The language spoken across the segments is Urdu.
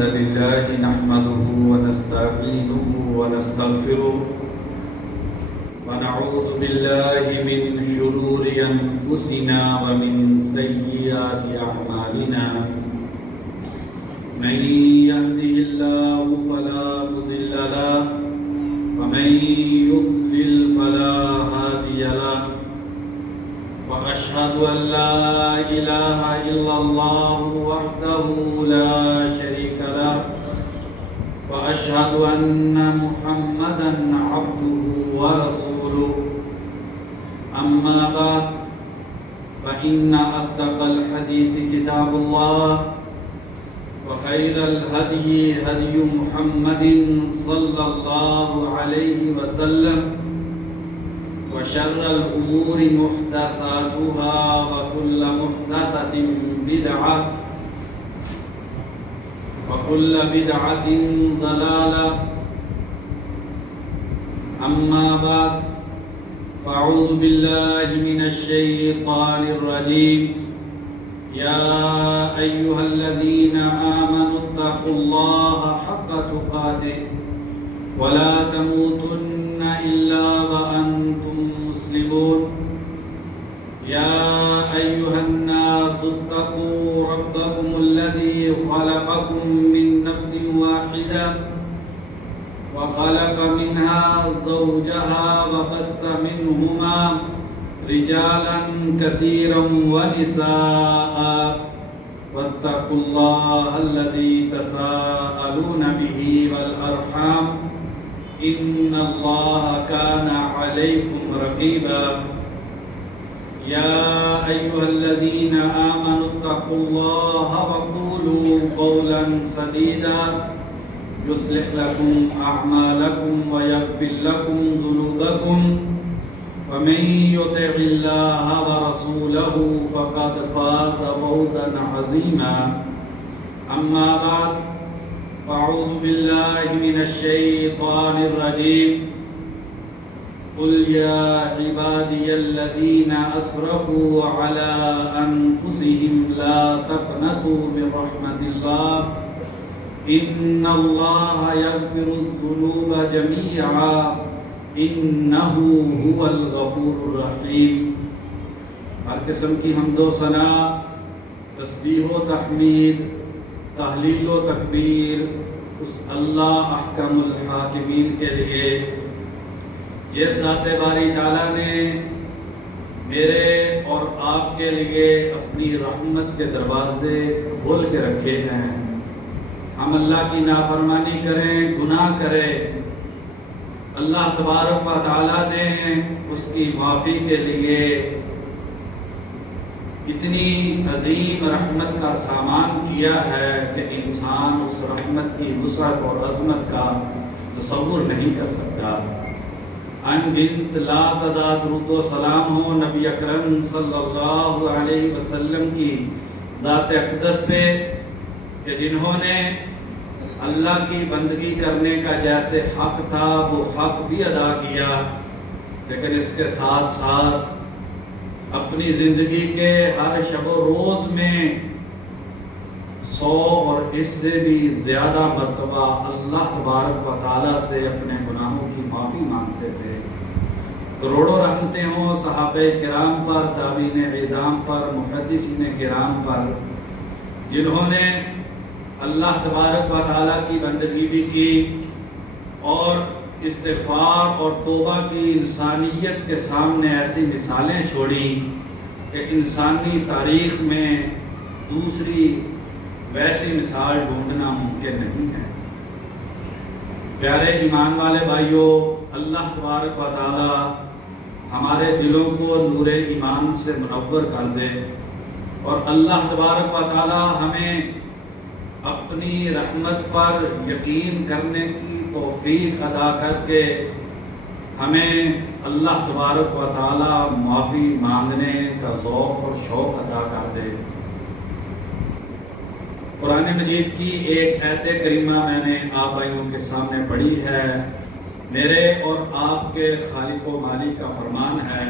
الحمد لله نحمده ونستعينه ونستغفره ونعوذ بالله من شرور أنفسنا ومن سيئات أعمالنا من يهده الله فلا مضل له ومن يضلل فلا هادي له وأشهد أن لا إله إلا الله وحده لا شريك له وأشهد أن محمدا عبده ورسوله أما بعد فإن أصدق الحديث كتاب الله وخير الهدي هدي محمد صلى الله عليه وسلم وشر الأمور محدثاتها وكل محدثة بدعة وكل بدعة ضلالة أما بعد فأعوذ بالله من الشيطان الرجيم يا أيها الذين آمنوا اتقوا الله حق تقاته ولا تموتن إلا وأنتم مسلمون يا أيها الناس اتقوا ربكم الذي خلقكم من نفس واحدة وخلق منها زوجها وبث منهما رجالا كثيرا ونساء واتقوا الله الذي تساءلون به والأرحام إن الله كان عليكم رقيبا يا أيها الذين آمنوا اتقوا الله وقولوا قولا سديدا يصلح لكم أعمالكم ويغفر لكم ذنوبكم ومن يطع الله ورسوله فقد فاز فوزا عظيما أما بعد فأعوذ بالله من الشيطان الرجيم قل يا عبادي الذين أسرفوا على أنفسهم لا تقنطوا من رحمة الله إن الله يغفر الذنوب جميعا إنه هو الغفور الرحيم. ہر قسم کی حمد و ثنا، تسبیح و تحمید، تحلیل و تکبیر اس اللہ احکم الحاکمین کے لیے جس ذات باری تعالیٰ نے میرے اور آپ کے لیے اپنی رحمت کے دروازے کھول کے رکھے ہیں. ہم اللہ کی نافرمانی کریں، گناہ کریں، اللہ تبارک و تعالیٰ نے اس کی معافی کے لیے اتنی عظیم رحمت کا سامان کیا ہے کہ انسان اس رحمت کی وسعت اور عظمت کا تصور نہیں کر سکتا. ان گنت لا تعداد درود و سلام ہو نبی اکرم صلی اللہ علیہ وسلم کی ذات اقدس پہ کہ جنہوں نے اللہ کی بندگی کرنے کا جیسے حق تھا وہ حق بھی ادا کیا، لیکن اس کے ساتھ ساتھ اپنی زندگی کے ہر شب و روز میں 100 اور اس سے بھی زیادہ مرتبہ اللہ تبارک و تعالیٰ سے اپنے گناہوں کی معافی مانگتے تھے. کروڑوں رحمتیں ہوں صحابہ کرام پر، تابعین اعظام پر، محدثین کرام پر، جنہوں نے اللہ تبارک و تعالیٰ کی بندگی بھی کی اور استغفار اور توبہ کی انسانیت کے سامنے ایسی مثالیں چھوڑی کہ انسانی تاریخ میں دوسری ویسی مثال ڈھونڈنا ممکن نہیں ہے. پیارے ایمان والے بھائیوں، اللہ تبارک و تعالیٰ ہمارے دلوں کو نور ایمان سے منور کر دے اور اللہ تبارک و تعالیٰ ہمیں اپنی رحمت پر یقین کرنے کی توفیق عطا کر کے ہمیں اللہ تبارک و تعالیٰ معافی مانگنے کا ذوق اور شوق عطا کر دے. قرآن مجید کی ایک آیت کریمہ میں نے آپ بھائیوں کے سامنے پڑھی ہے. میرے اور آپ کے خالق و مالک کا فرمان ہے،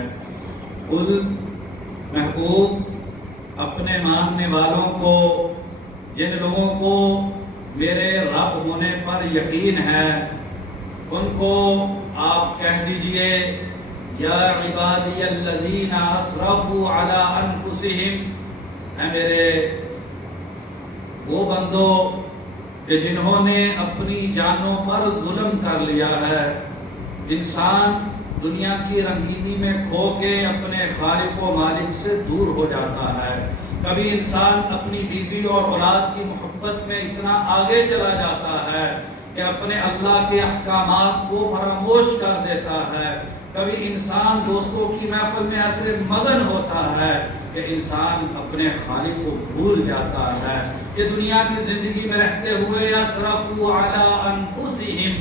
قل محبوب اپنے ماننے والوں کو، جن لوگوں کو میرے رب ہونے پر یقین ہے، ان کو آپ کہہ دیجئے یا عبادی الذین اسرفوا علی انفسہم، اے میرے وہ بندو کہ جنہوں نے اپنی جانوں پر ظلم کر لیا ہے۔ انسان دنیا کی رنگینی میں کھو کے اپنے خالق و مالک سے دور ہو جاتا ہے۔ کبھی انسان اپنی بیوی اور اولاد کی محبت میں اتنا آگے چلا جاتا ہے کہ اپنے اللہ کے احکامات کو فراموش کر دیتا ہے۔ کبھی انسان دوستوں کی محفل میں ایسے مگن ہوتا ہے کہ انسان اپنے خالق کو بھول جاتا ہے۔ یہ دنیا کی زندگی میں رہتے ہوئے اسرفوا علی انفسہم،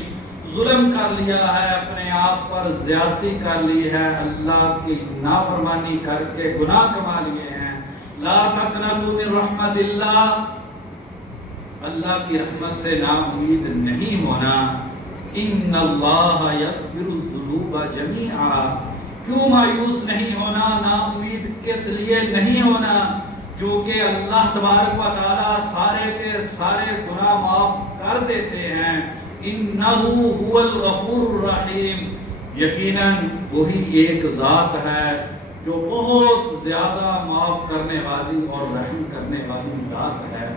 ظلم کر لیا ہے، اپنے آپ پر زیادتی کر لی ہے، اللہ کی نافرمانی کر کے گناہ کما لیے ہیں۔ لا تقنطوا من رحمت اللہ، اللہ کی رحمت سے نا امید نہیں ہونا۔ ان اللہ یغفر الذنوب جميعا، کیوں مایوس نہیں ہونا، نا امید کس لیے نہیں ہونا؟ کیونکہ اللہ تبارک و تعالی سارے کے سارے گناہ معاف کر دیتے ہیں۔ انہ هو الغفور الرحیم، یقیناً وہی ایک ذات ہے جو بہت زیادہ معاف کرنے والی اور رحم کرنے والی ذات ہے۔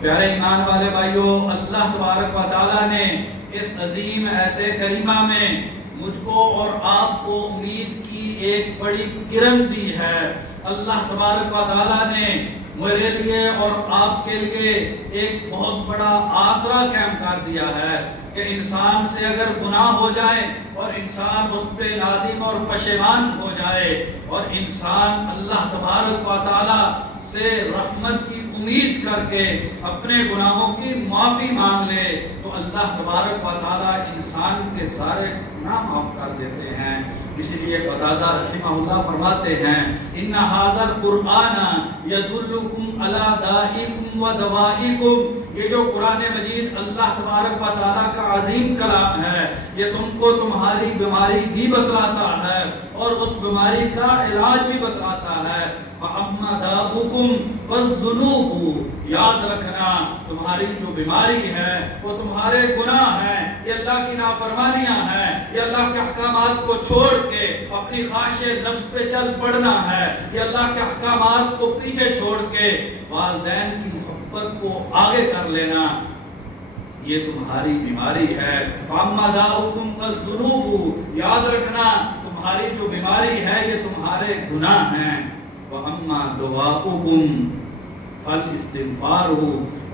پیارے ایمان والے بھائیوں، اللہ تبارک و تعالی نے اس عظیم آیت کریمہ میں مجھ کو اور آپ کو امید کی ایک بڑی کرن دی ہے۔ اللہ تبارک و تعالی نے میرے لیے اور آپ کے لیے ایک بہت بڑا آسرا قائم کر دیا ہے کہ انسان سے اگر گناہ ہو جائے اور انسان اس پہ نادم اور پشیمان ہو جائے اور انسان اللہ تبارک و تعالی سے رحمت کی امید کر کے اپنے گناہوں کی معافی مانگ لے تو اللہ تبارک و تعالی انسان کے سارے گناہ معاف کر دیتے ہیں۔ اسی لیے قتادہ رحمہ اللہ فرماتے ہیں ان ھذا القرآن یدلکم علی دائکم و دوائکم، یہ جو قرآن مجید اللہ تبارک و تعالیٰ کا عظیم کلام ہے یہ تم کو تمہاری بیماری بھی بتلاتا ہے اور اس بیماری کا علاج بھی بتلاتا ہے۔ فَأَمَّا دَاؤُكُمْ فَالذُّنُوبُ، یاد رکھنا تمہاری جو بیماری ہے وہ تمہارے گناہ ہیں، یہ اللہ کی نافرمانیاں ہیں، یہ اللہ کے احکامات کو چھوڑ کے اپنی خواہش نفس پہ چل پڑنا ہے، یہ اللہ کے احکامات کو پیچھے چھوڑ کے والدین کی محبت کو آگے کر لینا، یہ تمہاری بیماری ہے۔ فَأَمَّا دَاؤُكُمْ فَالذُّنُوبُ، یاد رکھنا تمہاری جو بیماری ہے یہ تمہارے گناہ ہیں۔ وَأَمَّا دَوَاؤُكُمْ فَالْإِسْتِغْفَارُ،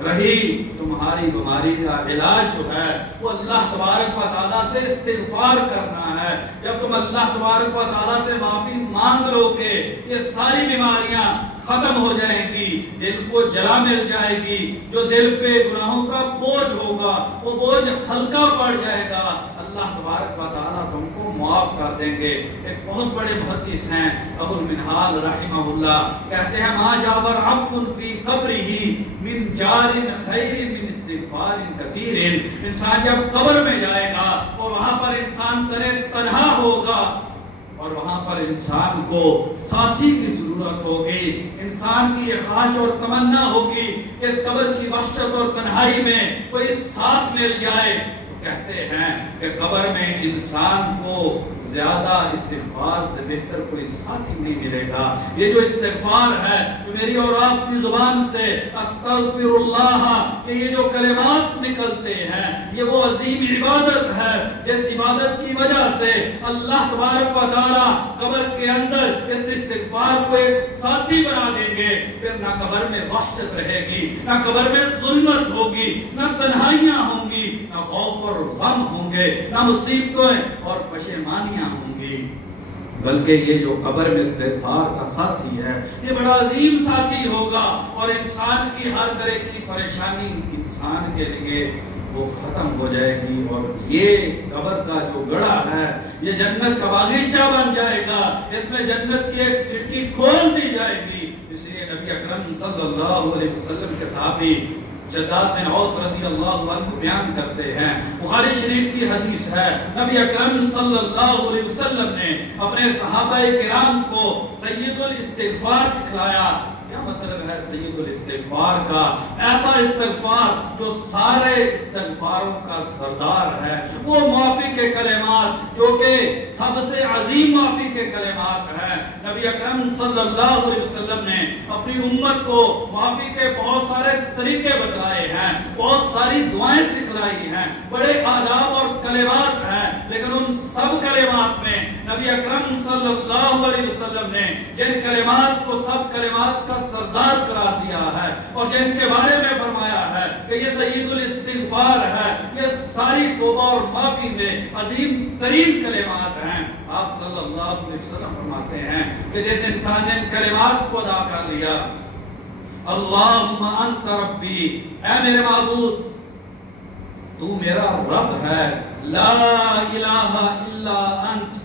رہی تمہاری بیماری کا علاج جو ہے وہ اللہ تبارک و تعالیٰ سے استغفار کرنا ہے۔ جب تم اللہ تبارک و تعالیٰ سے معافی مانگ لو گے یہ ساری بیماریاں ختم ہو جائیں گی، دل کو جلا مل جائے گی، جو دل پہ گناہوں کا بوجھ ہوگا وہ بوجھ ہلکا پڑ جائے گا، اللہ تبارک و تعالیٰ تم کو معاف کر دیں گے۔ ایک بہت بڑے محدث ہیں ابو المنہال رحمہ اللہ، کہتے ہیں ما جاور عبد فی قبرہ من جار خیر من استغفار کثیر، انسان جب قبر میں جائے گا اور وہاں پر انسان تنہا ہوگا اور وہاں پر انسان کو ساتھی کی ضرورت ہوگی، انسان کی یہ خواہش اور تمنا ہوگی کہ اس قبر کی وحشت اور تنہائی میں کوئی ساتھ مل جائے، تو کہتے ہیں کہ قبر میں انسان کو زیادہ استغفار سے بہتر کوئی ساتھی نہیں ملے گا۔ یہ جو استغفار ہے جو میری اور آپ کی زبان سے استغفر اللہ، کہ یہ جو کلمات نکلتے ہیں یہ وہ عظیم عبادت ہے جس عبادت کی وجہ سے اللہ تبارک و تعالی قبر کے اندر اس استغفار کو ایک ساتھی بنا دیں گے، پھر نہ قبر میں وحشت رہے گی، نہ قبر میں ظلمت ہوگی، نہ تنہائیاں ہوں گی، نہ خوف اور غم ہوں گے، نہ مصیبتیں اور پشیمانیاں ہوں گی، بلکہ یہ جو قبر میں استغفار کا ساتھی ہے یہ بڑا عظیم ساتھی ہوگا اور انسان کی ہر طرح کی پریشانی انسان کے لیے وہ ختم ہو جائے گی، اور یہ قبر کا جو گڑھا ہے یہ جنت کا باغیچہ بن جائے گا، اس میں جنت کی ایک کھڑکی کھول دی جائے گی۔ اس لیے نبی اکرم صلی اللہ علیہ وسلم کے صحابی شداد بن اوس رضی اللہ عنہ بیان کرتے ہیں، بخاری شریف کی حدیث ہے، نبی اکرم صلی اللہ علیہ وسلم نے اپنے صحابہ کرام کو سید الاستغفار سکھلایا۔ کیا مطلب ہے سید الاستغفار کا، ایسا استغفار جو سارے استغفاروں کا سردار ہے، وہ معافی کے کلمات جو کہ سب سے عظیم معافی کے کلمات ہیں۔ نبی اکرم صلی اللہ علیہ وسلم نے اپنی امت کو معافی کے بہت سارے طریقے بتائے ہیں، بہت ساری دعائیں سکھلائی ہیں، بڑے آداب اور کلمات ہیں، لیکن ان سب کلمات میں نبی اکرم صلی اللہ علیہ وسلم نے جن کلمات کو سب کلمات کا سردار قرار دیا ہے اور جن کے بارے میں فرمایا ہے کہ یہ سید الاستغفار ہے، یہ ساری توبہ اور معافی میں عظیم ترین کلمات ہیں، آپ صلی اللہ علیہ وسلم فرماتے ہیں کہ جیسے انسان نے ان کلمات کو ادا کر لیا، اللہم انت ربی، اے میرے معبود تو میرا رب ہے، لا الہ الا انت،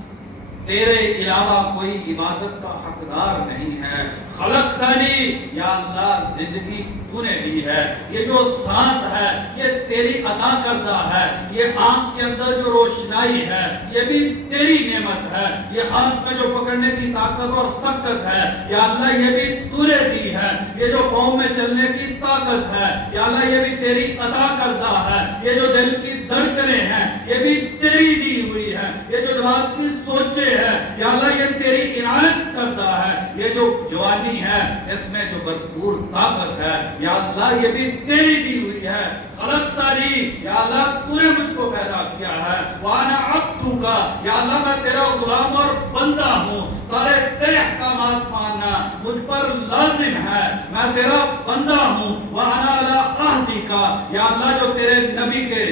تیرے علاوہ کوئی عبادت کا حقدار نہیں ہے، خلقتنی، یا اللہ زندگی تو نے دی ہے، یہ جو سانس ہے یہ تیری عطا کردہ ہے، یہ آنکھ کے اندر جو روشنائی ہے یہ بھی تیری نعمت ہے، یہ ہاتھ میں جو پکڑنے کی طاقت اور سکت ہے یا اللہ یہ بھی تو نے دی ہے، یہ جو پاؤں میں چلنے کی طاقت ہے یا اللہ یہ بھی تیری عطا کردہ ہے، یہ جو دل کی دھڑکنیں ہیں یہ بھی تیری دی ہوئی ہے، یہ جو دماغ کی سوچیں ہے یا اللہ یہ تیری عنایت کردہ ہے، یہ جو جوانی ہے اس میں جو بھرپور طاقت ہے یا اللہ یہ بھی تیری دی ہوئی ہے، خلقتنی، یا اللہ تو نے مجھ کو پیدا کیا ہے، وانا عبدک، یا اللہ میں تیرا غلام اور بندہ ہوں، سارے تیرے احکامات ماننا مجھ پر لازم ہے، میں تیرا بندہ ہوں، وانا علی عہدک، یا اللہ جو تیرے نبی کے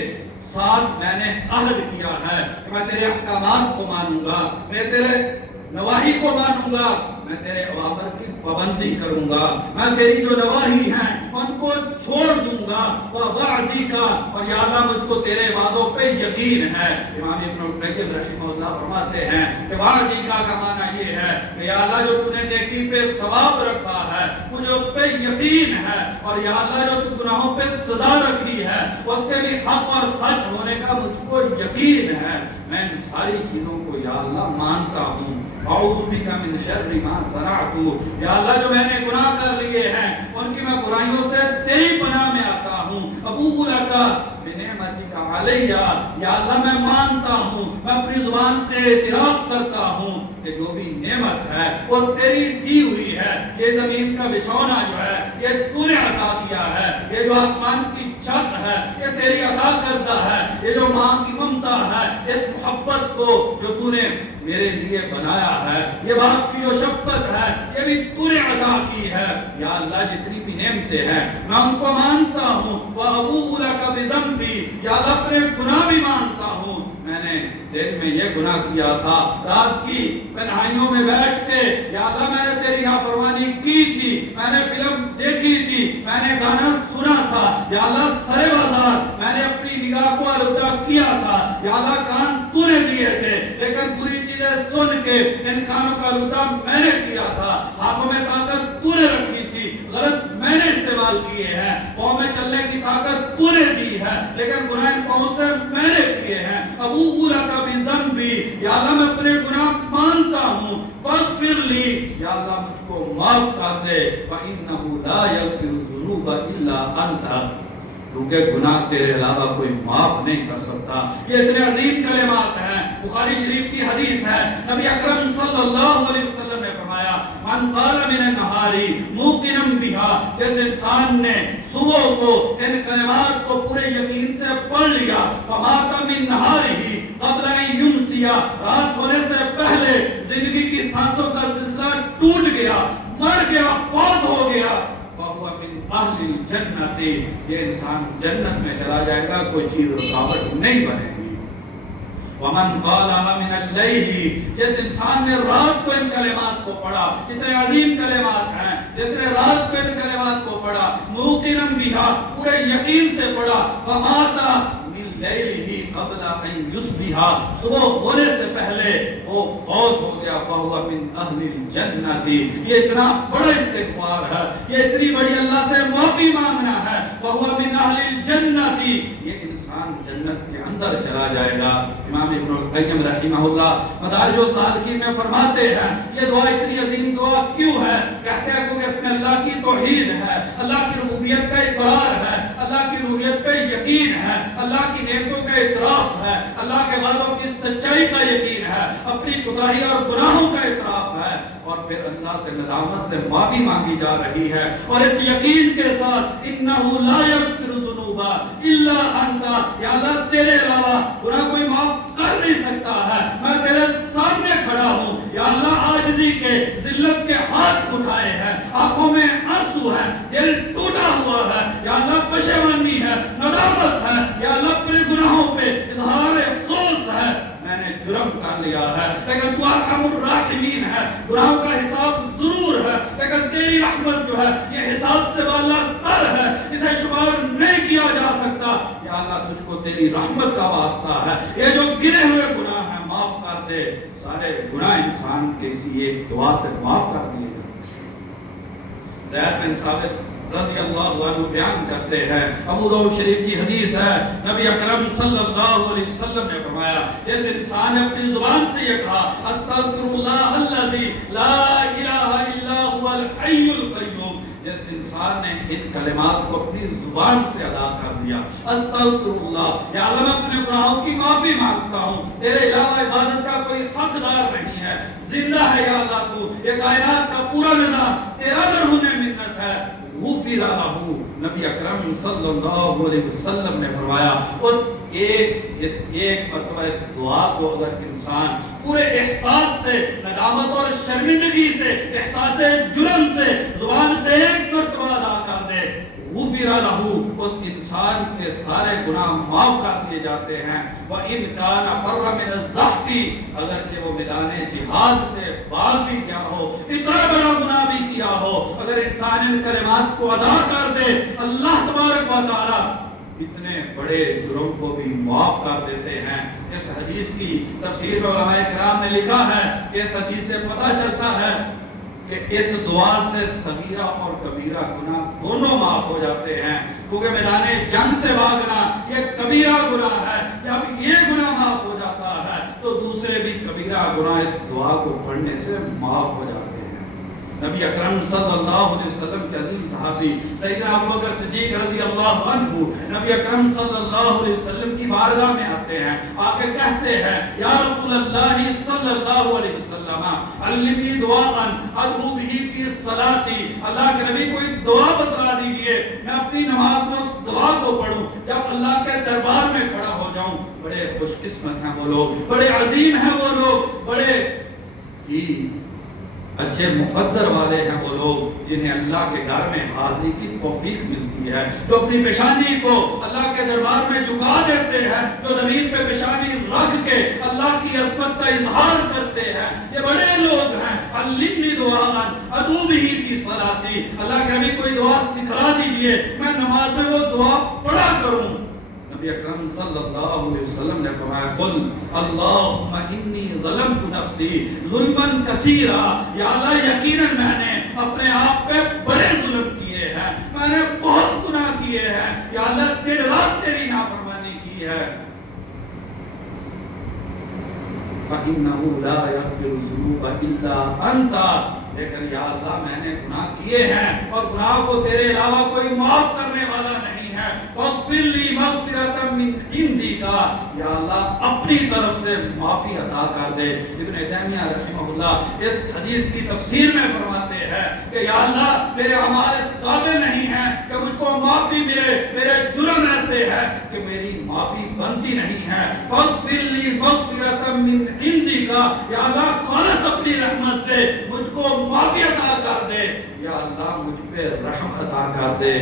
ساتھ میں نے عہد کیا ہے کہ میں تیرے احکامات کو مانوں گا، میں تیرے نواہی کو مانوں گا، میں تیرے اوامر کی پابندی کروں گا، میں تیری جو نواہی ہیں ان کو چھوڑ دوں گا، وَوَعْدِكَ، اور یا اللہ مجھ کو تیرے وعدوں پہ یقین ہے۔ امام ابن القیم رحمہ اللہ فرماتے ہیں کہ وَعْدِكَ کا معنی یہ ہے کہ یا اللہ جو تو نے نیکی پہ ثواب رکھا ہے مجھے اس پہ یقین ہے، اور یا اللہ جو تو گناہوں پہ سزا رکھی ہے اس کے بھی حق اور سچ ہونے کا مجھ کو یقین ہے، میں ان ساری چیزوں کو یا اللہ مانتا ہوں، اعوذ بک من شر ما صنعت، یا اللہ جو میں نے گناہ کر لیے ہیں ان کی میں برائیوں سے تیری پناہ میں آتا ہوں، ابوء لک بنعمتک علی، یا اللہ میں مانتا ہوں، میں اپنی زبان سے اعتراف کرتا ہوں کہ جو بھی نعمت ہے وہ تیری دی ہوئی ہے، یہ زمین کا بچھونا جو ہے یہ تو نے عطا کیا ہے، یہ جو آسمان کی چھت ہے یہ تیری عطا کردہ ہے، یہ جو ماں کی ممتا ہے اس محبت کو جو تو نے میرے لیے بنایا ہے، یہ باپ کی جو شفقت ہے یہ بھی تو نے عطا کی ہے، یا اللہ جتنی بھی نعمتیں ہیں میں ان کو مانتا ہوں، وَأَبُوءُ لَكَ بِذَنبِي، یا اللہ اپنے گناہ بھی مانتا ہوں، میں نے دن میں یہ گناہ کیا تھا، رات کی تنہائیوں میں بیٹھ کے یا اللہ میں نے تیری نافرمانی کی تھی، میں نے فلم دیکھی تھی، میں نے گانا سنا تھا، یا اللہ سرے بازار میں نے اپنی نگاہ کو آلودہ کیا تھا، یا اللہ کان تو نے دیے تھے لیکن بری چیزیں سن کے ان کانوں کا آلودہ میں نے کیا تھا، ہاتھوں میں طاقت تو نے رکھی تھی، غلط میں نے استعمال کیے ہیں، پاؤں میں چلنے کی طاقت تو نے دی ہے لیکن گناہ ان پاؤں سے میں نے کیے ہیں، ابوء لک بذنبی، یا اللہ میں اپنے گناہ مانتا ہوں، فاغفر لی، یا اللہ مجھ کو معاف کر دے، فإنہ لا یغفر الذنوب الا انت، کیونکہ گناہ تیرے علاوہ کوئی معاف نہیں کر سکتا۔ یہ اتنے عظیم کلمات ہیں، بخاری شریف کی حدیث ہے، نبی اکرم صلی اللہ علیہ وسلم نے فرمایا من قال من النہار موقنا بها، جس انسان نے صبح کو ان کلمات کو پورے یقین سے پڑھ لیا، فمات من نہارہ قبل ان یمسی، رات ہونے سے پہلے زندگی کی سانسوں کا سلسلہ ٹوٹ گیا، مر گیا، فوت ہو گیا، فہو من اہل الجنت، یہ انسان جنت میں چلا جائے گا، کوئی چیز رکاوٹ نہیں بنے گی۔ ومن قالها من اللیل، جس انسان نے رات کو ان کلمات کو پڑھا، اتنے عظیم کلمات ہیں، جس نے رات کو ان کلمات کو پڑھا، موقنا بها، پورے یقین سے پڑھا، فمات من لیلہ قبل ان یصبح، صبح ہونے سے پہلے وہ فوت ہو گیا، فہو من اہل الجنت، یہ اتنا بڑا استغفار ہے، یہ اتنی بڑی اللہ سے معافی مانگنا ہے، فہو من اہل الجنت، جنتی، یہ انسان جنت کے اندر چلا جائے گا۔ امام ابن القیم رحمہ اللہ مدارج السالکین میں فرماتے ہیں یہ دعا اتنی عظیم دعا کیوں ہے؟ کہتے ہیں کیونکہ اس میں اللہ کی توحید ہے، اللہ کی ربوبیت کا اقرار ہے، اللہ کی روحیت پہ یقین ہے، اللہ کی نعمتوں کا اعتراف ہے، اللہ کے وعدوں کی سچائی کا یقین ہے، اپنی کوتاہی اور گناہوں کا اعتراف ہے، اور پھر اللہ سے ندامت سے معافی مانگی جا رہی ہے، اور اس یقین کے ساتھ انہ لا یغفر الذنوب الا انت، یا اللہ تیرے علاوہ گناہ کوئی معاف کر نہیں سکتا ہے، میں تیرے سامنے کھڑا ہوں، یا اللہ عاجزی کے ذلت کے ہاتھ اٹھائے ہیں، آنکھوں میں آنسو ہے، دل ٹوٹا ہوا ہے، یا اللہ پشیمانی ہے، ندامت ہے، یا اللہ اپنے گناہوں پہ اظہار افسوس ہے، میں نے جرم کر لیا ہے، لیکن تو ارحم الراحمین ہے، گناہوں کا حساب ضرور ہے، لیکن تیری رحمت جو ہے یہ حساب سے بالا تر ہے، اسے شمار نہیں کیا جا سکتا، یا اللہ تجھ کو تیری رحمت کا واسطہ ہے، یہ جو گرے ہوئے گناہ ہیں معاف کر دے۔ سارے گناہ انسان کے اسی ایک دعا سے معاف کر دیے گئے۔ زید بن ثابت رضی اللہ عنہ بیان کرتے ہیں، ابو داؤد شریف کی حدیث ہے، نبی اکرم صلی اللہ علیہ وسلم نے فرمایا جس انسان نے اپنی زبان سے یہ کہا استغفر اللہ الذی لا الہ الا هو الحی القیوم، جس انسان نے ان کلمات کو اپنی زبان سے ادا کر دیا، استغفر اللہ، یا اللہ میں اپنے گناہوں کی معافی مانگتا ہوں، تیرے علاوہ عبادت کا کوئی حقدار نہیں ہے، زندہ ہے یا اللہ تو، یہ کائنات کا پورا نظام تیرا درہم منت ہے، غفر لہ، نبی اکرم صلی اللہ علیہ وسلم نے فرمایا اس ایک مرتبہ اس دعا کو اگر انسان پورے احساس سے، ندامت اور شرمندگی سے، احساس جرم سے زبان سے ایک مرتبہ ادا کر دے، غفر لہ، اس انسان کے سارے گناہ معاف کر دیے جاتے ہیں۔ وَإِنْ كَانَ فَرَّ مِنَ الزَّحْفِ، اگرچہ وہ میدان جہاد سے بھاگ بھی کیا ہو، اتنا بڑا گناہ بھی کیا ہو، اگر انسان ان کلمات کو ادا کر دے اللہ تبارک و تعالی اتنے بڑے جرم کو بھی معاف کر دیتے ہیں۔ اس حدیث کی تفسیر میں علماء کرام نے لکھا ہے کہ اس حدیث سے پتہ چلتا ہے کہ اس دعا سے صغیرہ اور کبیرہ گناہ دونوں معاف ہو جاتے ہیں، کیونکہ میدان جنگ سے بھاگنا یہ کبیرہ گناہ ہے، جب یہ گناہ معاف ہو جاتا ہے تو دوسرے بھی کبیرہ گناہ اس دعا کو پڑھنے سے معاف ہو جاتے ہیں۔ نبی اکرم صلی اللہ علیہ وسلم کے عظیم صحابی سیدنا ابوبکر صدیق رضی اللہ عنہ نبی اکرم صلی اللہ علیہ وسلم کی بارگاہ میں آتے ہیں، آ کے کہتے ہیں یا رسول اللہ صلی اللہ علیہ وسلم علمنی دعاء ادعو بہ فی الصلاۃ، اللہ کے نبی کوئی دعا بتلا دیجئے میں اپنی نماز میں اس دعا کو پڑھوں جب اللہ کے دربار میں کھڑا ہو جاؤں۔ بڑے خوش قسمت ہیں وہ لوگ، بڑے عظیم ہیں وہ لوگ، بڑے ہی اچھے مقدر والے ہیں وہ لوگ جنہیں اللہ کے گھر میں حاضری کی توفیق ملتی ہے، جو اپنی پیشانی کو اللہ کے دربار میں جھکا دیتے ہیں، جو زمین پہ پیشانی رکھ کے اللہ کی عظمت کا اظہار کرتے ہیں، یہ بڑے لوگ ہیں۔ علمنی دعاء ادعو بہ فی صلاتی، اللہ کے نبی کوئی دعا سکھا دیجئے میں نماز میں وہ دعا پڑھا کروں۔ نبی اکرم صلی اللہ علیہ وسلم نے فرمایا قل اللہم انی ظلمت نفسی ظلما کثیرا، یا اللہ یقیناً میں نے اپنے آپ پہ بڑے ظلم کیے ہیں، میں نے بہت گناہ کیے ہیں، یا اللہ دن رات تیری نافرمانی کی ہے۔ فَإِنَّهُ لَا يَغْفِرُ الذُّنُوبَ إِلَّا أَنْتَ، لیکن یا اللہ میں نے گناہ کیے ہیں اور گناہ کو تیرے علاوہ کوئی معاف کرنے والا نہیں ہے، فاغفر لی مغفرۃ من عندک، یا اللہ اپنی طرف سے معافی عطا کر دے۔ ابن تیمیہ رحمہ اللہ اس حدیث کی تفسیر میں فرماتے ہیں کہ یا اللہ میرے اعمال اس قابل نہیں ہیں کہ مجھ کو معافی ملے، میرے جرم ایسے ہے کہ میری معافی بنتی نہیں ہے، فاغفر لی مغفرۃ من عندک، یا اللہ خالص اپنی رحمت سے مجھ کو معافی عطا کر دے، یا اللہ مجھ پہ رحم عطا کر دے،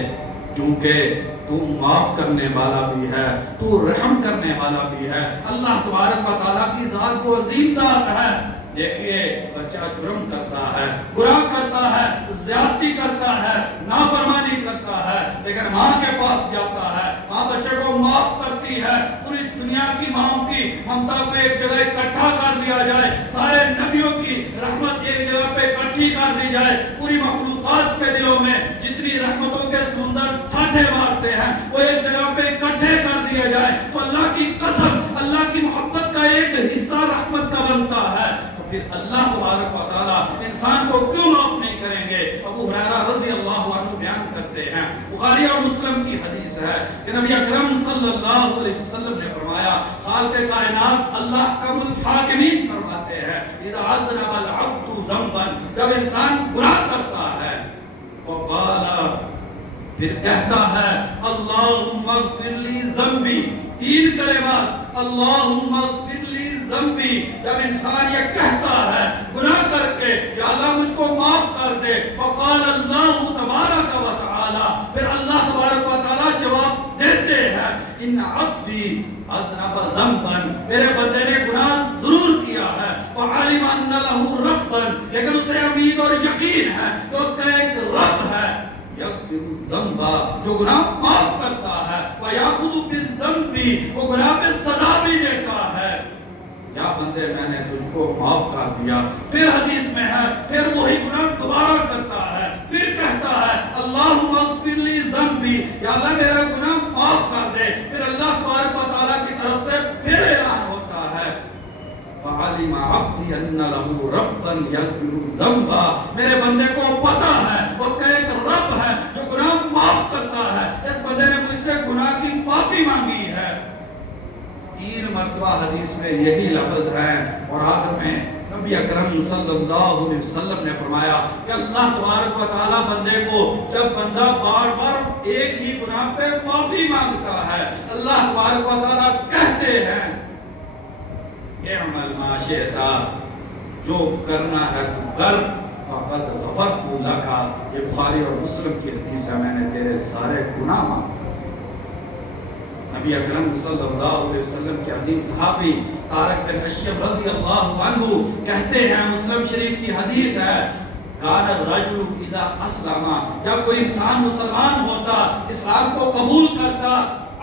کیونکہ تو معاف کرنے والا بھی ہے، تو رحم کرنے والا بھی ہے۔ اللہ تبارک و تعالیٰ کی ذات وہ عظیم ذات ہے۔ دیکھیے بچہ جرم کرتا ہے، گناہ کرتا ہے، زیادتی کرتا ہے، نافرمانی کرتا ہے، لیکن ماں کے پاس جاتا ہے، ماں بچے کو معاف کرتی ہے۔ پوری دنیا کی ماں کی ممتا کو ایک جگہ اکٹھا کر دیا جائے، سارے نبیوں کی رحمت ایک جگہ پہ اکٹھی کر دی جائے، پوری مخلوقات کے دلوں میں جتنی رحمتوں کے سمندر ٹھاٹھے مارتے ہیں وہ ایک جگہ پہ اکٹھے پھر اللہ تبارک و تعالیٰ انسان کو کیوں معاف نہیں کریں گے؟ ابو ہریرہ رضی اللہ عنہ بیان کرتے ہیں، بخاری اور مسلم کی حدیث ہے کہ نبی اکرم صلی اللہ علیہ وسلم نے فرمایا، خالق کائنات اللہ کم الحاکمین فرماتے ہیں، اذا اذنب العبد ذنبا، جب انسان گناہ کرتا ہے وقال، پھر کہتا ہے اللہم اغفر لی ذنبی، 3 کلمات، اللہم اغفر لی ذنبی، جب انسان یہ کہتا ہے گناہ کر کے یا اللہ مجھ کو معاف کر دے، فقال اللہ تبارک و تعالی، پھر اللہ تبارک و تعالی جواب دیتے ہیں، ان عبدی اذنب ذنبا، میرے بندے نے گناہ ضرور کیا ہے، فعلم ان له ربا، لیکن اسے امید اور یقین ہے کہ اس کا ایک رب ہے، یغفر الذنب، جو گناہ معاف کرتا ہے، ویاخذ بالذنب، وہ گناہ پہ سزا بھی دیتا ہے، یا بندے میں نے تجھ کو معاف کر دیا، پھر حدیث میں ہے پھر وہی گناہ دوبارہ کرتا ہے، پھر کہتا ہے اللہم اغفر لی ذنبی، یا اللہ میرا گناہ معاف کر دے، پھر اللہ تبارک و تعالیٰ کی طرف سے پھر اعلان ہوتا ہے فعلم عبدی ان له ربا یغفر الذنب، میرے بندے کو پتا ہے اس کا ایک رب ہے جو گناہ معاف کرتا ہے، اس بندے نے مجھ سے گناہ کی معافی مانگی ہے، 3 مرتبہ حدیث میں یہی لفظ ہے، اور آخر میں نبی اکرم صلی اللہ علیہ وسلم نے فرمایا کہ اللہ تبارک و تعالیٰ بندے کو جب بندہ بار بار ایک ہی گناہ پہ معافی مانگتا ہے، اللہ تبارک و تعالیٰ کہتے ہیں اعمل ما شئت، جو کرنا ہے تو کر، فقد غفرت لک، یہ بخاری اور مسلم کی حدیث ہے، میں نے تیرے سارے گناہ معاف کر دیے۔ نبی اکرم صلی اللہ علیہ وسلم کے عظیم صحابی طارق بن اشیب رضی اللہ عنہ کہتے ہیں، مسلم شریف کی حدیث ہے، کان الرجل اذا اسلم، جب کوئی انسان مسلمان ہوتا، اسلام کو قبول کرتا،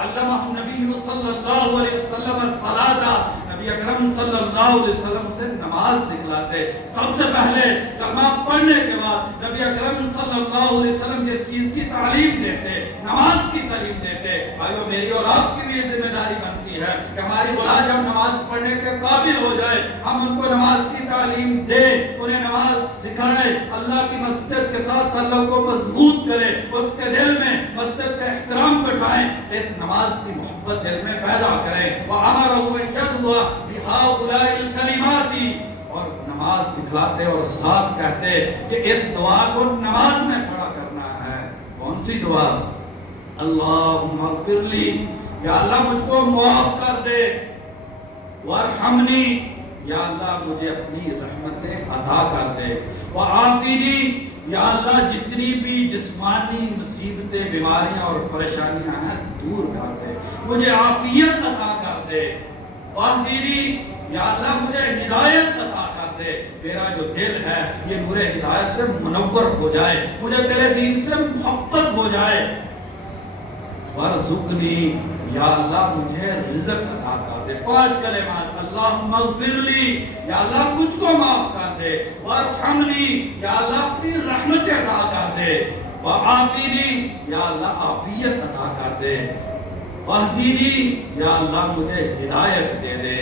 علمہ النبی صلی اللہ علیہ وسلم الصلاۃ، نبی اکرم صلی اللہ علیہ وسلم سے نماز سکھلاتے، سب سے پہلے کلمہ پڑھنے کے بعد نبی اکرم صلی اللہ علیہ وسلم جس چیز کی تعلیم دیتے، نماز کی تعلیم دیتے، بھائیو میری اور آپ کی بھی یہ ذمہ داری بنتی ہے کہ ہماری اولاد جب نماز پڑھنے کے قابل ہو جائے، ہم ان کو نماز کی تعلیم دیں، انہیں نماز سکھائے، اللہ کی مسجد کے ساتھ تعلق کو مضبوط کرے، اس کے دل میں مسجد کا احترام بٹھائیں، اس نماز کی محبت دل میں پیدا کریں، وَأَمَرَهُ أَن يَدْعُوَ بِهَؤُلَاءِ الْكَلِمَاتِ، اور نماز سکھلاتے اور ساتھ کہتے کہ اس دعا کو نماز میں پڑھا کرنا ہے۔ کون سی دعا؟ اللہم اغفر لی، یا اللہ مجھ کو معاف کر دے، وارحمنی، یا اللہ مجھے اپنی رحمتیں عطا کر دے، وعافینی، یا اللہ جتنی بھی جسمانی مصیبتیں، بیماریاں اور پریشانیاں ہیں دور کر دے، مجھے عافیت عطا کر دے، واہدینی، یا اللہ مجھے ہدایت عطا کر دے، میرا جو دل ہے یہ نور ہدایت سے منور ہو جائے، مجھے تیرے دین سے محبت ہو جائے، وارزقنی، یا اللہ مجھے رزق عطا کر دے، 5 کلمات، اللہم اغفر لی، یا اللہ مجھ کو معاف کر دے، وارحمنی، یا اللہ اپنی رحمت عطا کر دے، وعافینی، یا اللہ عافیت عطا کر دے، واہدینی، یا اللہ مجھے ہدایت دے دے،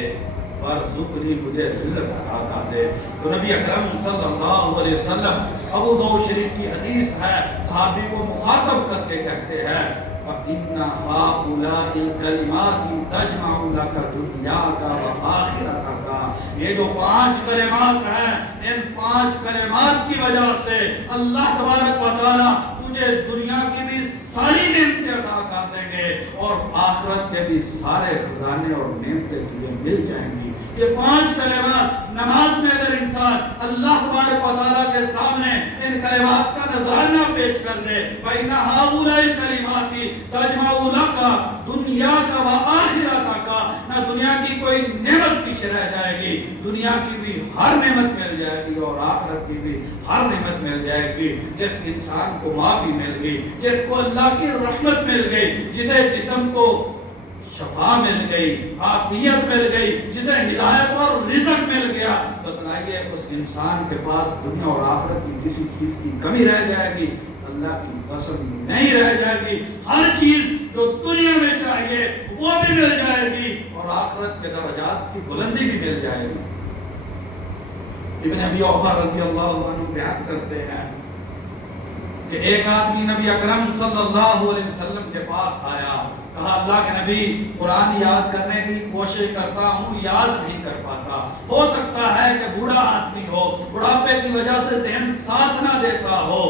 وارزقنی، مجھے رزق عطا کر دے۔ تو نبی اکرم صلی اللہ علیہ وسلم ابو داؤد شریف کی حدیث ہے، صحابی کو مخاطب کر کے کہتے ہیں فَإِنَّ هَؤُلَاءِ الْكَلِمَاتِ تَجْمَعُ لَكَ دُنْيَاكَ وَآخِرَتَكَ، یہ جو 5 کلمات ہیں، ان 5 کلمات کی وجہ سے اللہ تبارک و تعالیٰ تجھے دنیا کی بھی ساری نعمتیں عطا کر دیں گے اور آخرت کے بھی سارے خزانے اور نعمتیں تجھے مل جائیں گی۔ یہ 5 کلمات نماز میں اگر انسان اللہ تبارک و تعالیٰ کے سامنے ان کلمات کا نذرانہ پیش کر دے، فَإِنَّ هَؤُلَاءِ الْكَلِمَاتِ تَجْمَعُ لَكَ دُنْيَاكَ وَآخِرَتَكَ، نہ دنیا کی کوئی نعمت پیچھے رہ جائے گی، دنیا کی بھی ہر نعمت مل جائے گی اور آخرت کی بھی ہر نعمت مل جائے گی۔ جس انسان کو معافی مل گئی، جس کو اللہ کی رحمت مل گئی، جسے جسم کو شفا مل گئی، عافیت مل گئی، جسے ہدایت اور رزق مل گیا، بتلائیے اس انسان کے پاس دنیا اور آخرت کی کسی چیز کی کمی رہ جائے گی؟ اللہ کی قسم نہیں رہ جائے گی، ہر چیز جو دنیا میں چاہیے وہ بھی مل جائے گی اور آخرت کے درجات کی بلندی بھی مل جائے گی۔ ابن ابی اوفا رضی اللہ عنہ بیان کرتے ہیں کہ ایک آدمی نبی اکرم صلی اللہ علیہ وسلم کے پاس آیا، کہا اللہ کے نبی قرآن یاد کرنے کی کوشش کرتا ہوں، یاد نہیں کر پاتا، ہو سکتا ہے کہ بوڑھا آدمی ہو، بڑھاپے کی وجہ سے ذہن ساتھ نہ دیتا ہو،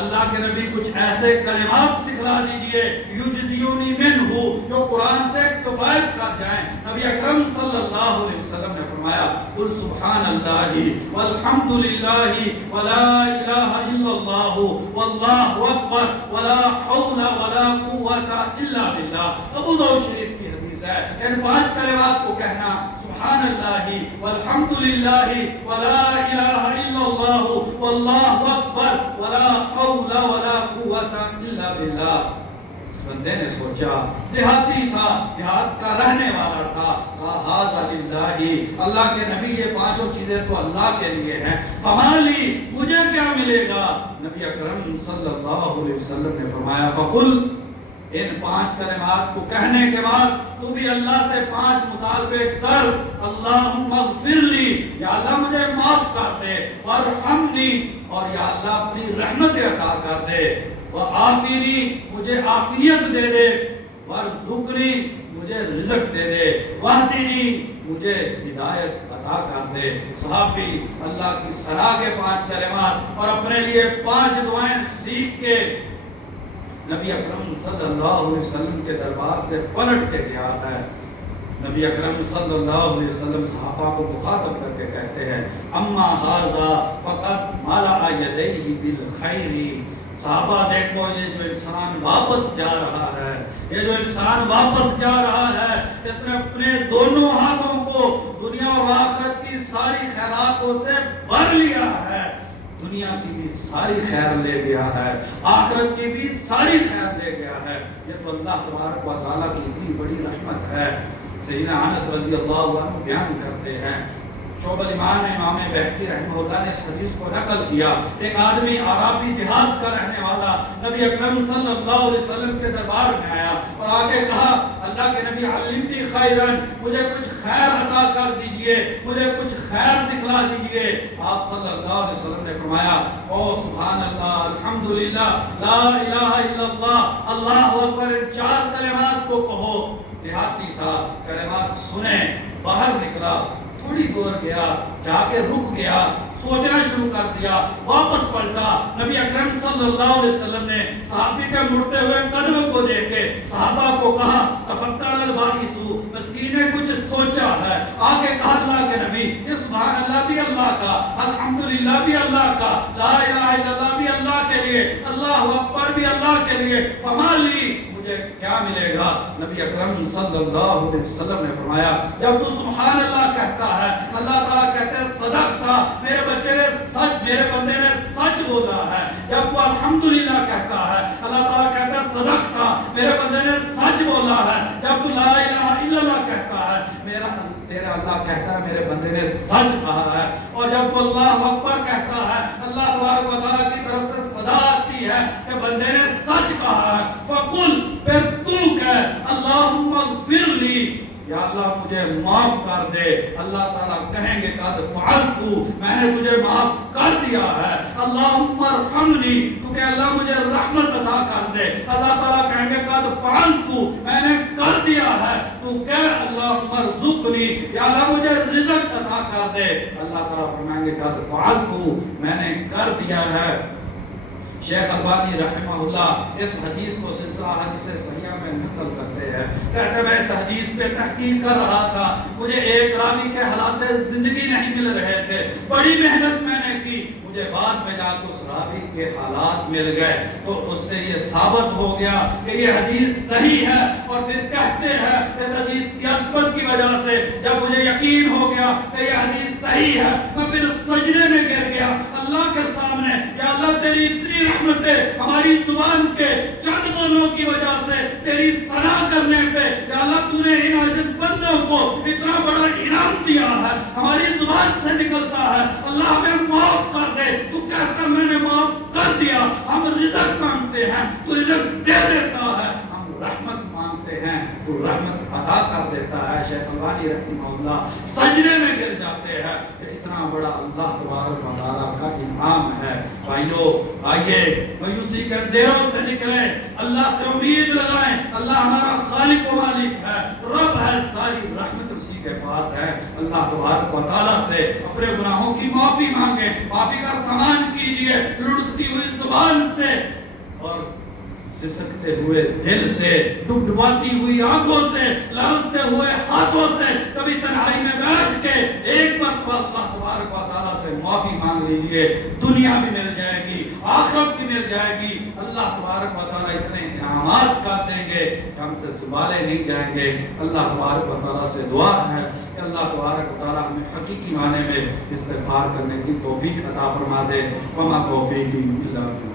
اللہ کے نبی کچھ ایسے کلمات سکھلا دیجئے یجزیونی منہ جو قرآن سے کفایت کر جائیں۔ نبی اکرم صلی اللہ علیہ وسلم نے فرمایا قل سبحان اللہ والحمد للہ ولا الہ الا اللہ واللہ اکبر ولا حول ولا قوة الا باللہ۔ ابو داؤد شریف کی حدیث ہے، ان 5 کلمات کو کہنا سبحان اللہ والحمد للہ ولا الہ الا اللہ واللہ اکبر ولا حول ولا قوة الا باللہ۔ اس بندے نے سوچا، دیہاتی تھا، دیہات کا رہنے والا تھا، ھذا للہ، اللہ کے نبی یہ 5 چیزیں تو اللہ کے لیے ہیں، فمالی مجھے کیا ملے گا؟ نبی اکرم صلی اللہ علیہ وسلم نے فرمایا فقل، ان 5 کلمات کو کہنے کے بعد تو بھی اللہ سے 5 مطالبے کر، اللہم اغفر لی، یا اللہ مجھے معاف کر دے، وارحمنی، اور یا اللہ اپنی رحمت عطا کر دے، وعافینی، مجھے عافیت دے دے، وارزقنی، مجھے رزق دے دے، واہدنی، مجھے ہدایت عطا کر دے۔ صحابی اللہ کی صلاح کے 5 کلمات اور اپنے لیے 5 دعائیں سیکھ کے نبی اکرم صلی اللہ علیہ وسلم کے دربار سے پلٹ کے گیا ہے۔ نبی اکرم صلی اللہ علیہ وسلم صحابہ کو مخاطب کر کے کہتے ہیں اما ھذا فقد ملأ یدیہ بالخیر، صحابہ دیکھو یہ جو انسان واپس جا رہا ہے، یہ جو انسان واپس جا رہا ہے، اس نے اپنے دونوں ہاتھوں کو دنیا اور آخرت کی ساری خیراتوں سے بھر لیا ہے، دنیا کی بھی ساری خیر لے گیا ہے، آخرت کی بھی ساری خیر لے گیا ہے۔ یہ تو اللہ تبارک و تعالیٰ کی اتنی بڑی رحمت ہے۔ سیدنا انس رضی اللہ عنہ بیان کرتے ہیں، شعب الایمان میں امام بہقی رحمہ اللہ نے اس حدیث کو نقل کیا، ایک آدمی عربی دیہات کا رہنے والا نبی اکرم صلی اللہ علیہ وسلم کے دربار میں آیا اور آگے کہا اللہ کے نبی علمنی خیرن، مجھے کچھ خیر عطا کر دیجئے، مجھے کچھ خیر سکھلا دیجئے۔ آپ صلی اللہ علیہ وسلم نے فرمایا او سبحان اللہ الحمدللہ لا الہ الا اللہ اللہ اکبر، 4 کلمات کو کہو۔ دیہاتی تھا، کلمات سنے، باہر نکلا، تھوڑی دور گیا، جا کے رک گیا، سوچنا شروع کر دیا، واپس پلٹا، نبی اکرم صلی اللہ علیہ وسلم نے صحابی کے مڑتے ہوئے قدم کو دیکھ کے صحابہ کو کہا تفکر الباعث، مسکین نے کچھ سوچا ہے، آگے کہا اللہ کے نبی یہ سبحان اللہ بھی اللہ کا، الحمدللہ بھی اللہ کا، لا الہ الا اللہ بھی اللہ کے لیے، اللہ اکبر بھی اللہ کے لیے، فمالی مجھے کیا ملے گا؟ نبی اکرم صلی اللہ علیہ وسلم نے فرمایا جب تو سبحان اللہ کہتا ہے اللہ تعالیٰ کہتے ہیں صدقتا، میرے بچے نے سچ، میرے بندے نے سچ بولا ہے۔ جب تو الحمدللہ کہتا ہے اللہ تعالیٰ کہتا ہے صدقتا، میرے بندے نے سچ بولا ہے۔ جب تو لا الہ الا اللہ کہتا ہے تیرا اللہ کہتا ہے میرے بندے نے سچ کہا ہے۔ اور جب تو اللہ اکبر کہتا ہے اللہ تبارک و تعالیٰ کی طرف سے صدا آتی ہے کہ بندے نے سچ کہا ہے، فقل، پھر تو کہہ اللہم اغفر لی، یا اللہ مجھے معاف کر دے۔ اللہ تعالیٰ کہیں گے قد فعلتو، میں نے تجھے معاف کر دیا ہے۔ اللہم ارحمنی، تو کہ اللہ مجھے رحمت عطا کر دے۔ اللہ تعالیٰ کہیں گے قد فعلتو، میں نے کر دیا ہے۔ تو کہ اللہم ارزقنی، یا اللہ مجھے رزق عطا کر دے۔ اللہ تعالیٰ فرمائیں گے قد فعلتو، میں نے کر دیا ہے۔ شیخ البانی رحمہ اللہ اس حدیث کو سلسلہ حدیث صحیحہ میں نقل کرتے ہیں، کہتے ہیں میں اس حدیث پہ تحقیق کر رہا تھا، مجھے ایک راوی کے حالات زندگی نہیں مل رہے تھے، بڑی محنت میں نے کی، مجھے بعد میں جا کے اس راوی کے حالات مل گئے، تو اس سے یہ ثابت ہو گیا کہ یہ حدیث صحیح ہے۔ اور پھر کہتے ہیں اس حدیث کی عظمت کی وجہ سے جب مجھے یقین ہو گیا کہ یہ حدیث صحیح ہے، میں پھر سجدے میں گر گیا اللہ کے سامنے، یا اللہ تیری اتنی رحمتیں ہماری زبان کے چند بولوں کی وجہ سے تیری ثنا کرنے پہ، یا اللہ تو نے ان عاجز بندوں کو اتنا بڑا انعام دیا ہے، ہماری زبان سے نکلتا ہے اللہ ہمیں معاف کر دے، تو کہتا میں نے معاف کر دیا۔ ہم رزق مانگتے ہیں تو رزق دے دیتا ہے، ہم رحمت مانگتے ہیں تو رحمت عطا کر دیتا ہے. شیخ البانی رحمہ اللہ سجدے میں گر جاتے ہیں. اتنا بڑا اللہ تبارک و تعالیٰ کا انعام ہے. بھائیو آئیے مایوسی کے اندھیروں سے نکلے, اللہ سے امید لگائیں. اللہ ہمارا خالق و مالک ہے, رب ہے, ساری رحمت اسی کے پاس ہے. اللہ تبارک و تعالیٰ سے اپنے گناہوں کی معافی مانگیں, معافی کا سامان کیجئے لڑکتی ہوئی زبان سے اور سسکتے ہوئے دل سے, ڈبڈباتی ہوئی آنکھوں سے, لرزتے ہوئے ہاتھوں سے. کبھی تنہائی میں بیٹھ کے ایک مرتبہ اللہ تبارک و تعالیٰ سے معافی مانگ لیجئے. دنیا بھی مل جائے گی, آخرت بھی مل جائے گی. اللہ تبارک و تعالیٰ اتنے انعامات کر دیں گے کہ ہم سے سنبھالے نہیں جائیں گے. اللہ تبارک و تعالیٰ سے دعا ہے کہ اللہ تبارک و تعالیٰ ہمیں حقیقی معنی میں استغفار کرنے کی توفیق عطا فرما دے. وما توفیقی الا باللہ.